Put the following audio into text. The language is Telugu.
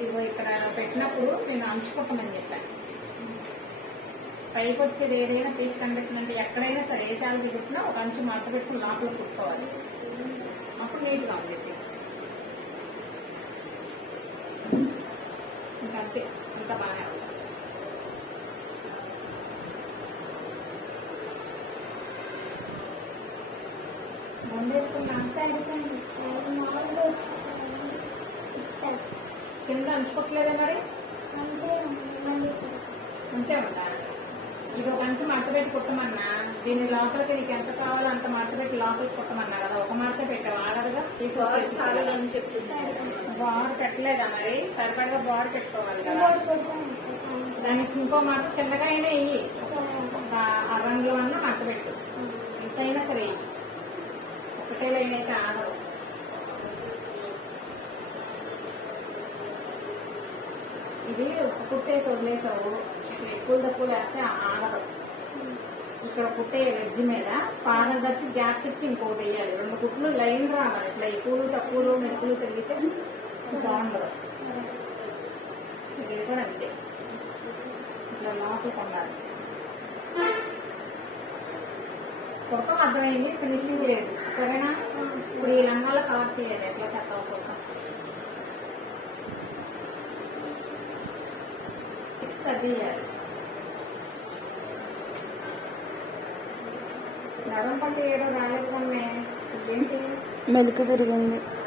ఇగో ఇక్కడ పెట్టినప్పుడు నేను అంచుకోమని చెప్పాను. పైకి వచ్చేది ఏదైనా పీస్ కనిపెట్టినంటే ఎక్కడైనా సరే ఏ శాలరీ పెట్టినా ఒక అంచు మడత పెట్టుకుని లోపల కుట్టుకోవాలి. అప్పుడు నీట్గా ఉండేది. ఇంకా అంతే, ఇంకా బాగానే ఉంటుంది. కింద అంచుకోవట్లేదే మరి అంతే ఉందా? ఇది ఒక అంచు మడత పెట్టి కుట్టమన్నా, దీని లోపలికి నీకు ఎంత కావాలో అంత మడత పెట్టి లోపలికి కుట్టమన్నా కదా, ఒక మడత పెట్టావు ఆడదుగా. బార్ పెట్టలేదా మరి? సరిపడగా బార్ పెట్టుకోవాలి కదా. దానికి ఇంకో మడత చిన్నగా అయినా వెయ్యి, ఒక అరంలో అన్నా మడత పెట్టు, ఎంతైనా సరే వెయ్యి. ఒకటే లైన్ అయితే ఆడదు. ఇది ఒక కుట్టేసి వదిలేసావు, ఎక్కువ తక్కువ లేకపోతే ఆడదు. ఇక్కడ కుట్టే వెజ్ మీద పాదం తెచ్చి గ్యాప్ ఇచ్చి ఇంకోటి వేయాలి. 2 కుట్లు లైన్ రావాలి. ఇట్లా ఎక్కువలు తక్కువలు మెరుపులు తిరిగితే బాగుండదు. ఇది కూడా అంతే, ఇట్లా లోపలికి ఉండాలి. కుర్తం అర్థమైంది, ఫినిషింగ్ లేదు సరేనా? ఇప్పుడు ఈ లంగాల్లో కలర్ చేయాలి. ఎట్లా చెత్తావు కుర్తం తీయాలి. నరం పంట ఏడో రాలేదు. ఏంటి మెలిక తిరిగింది.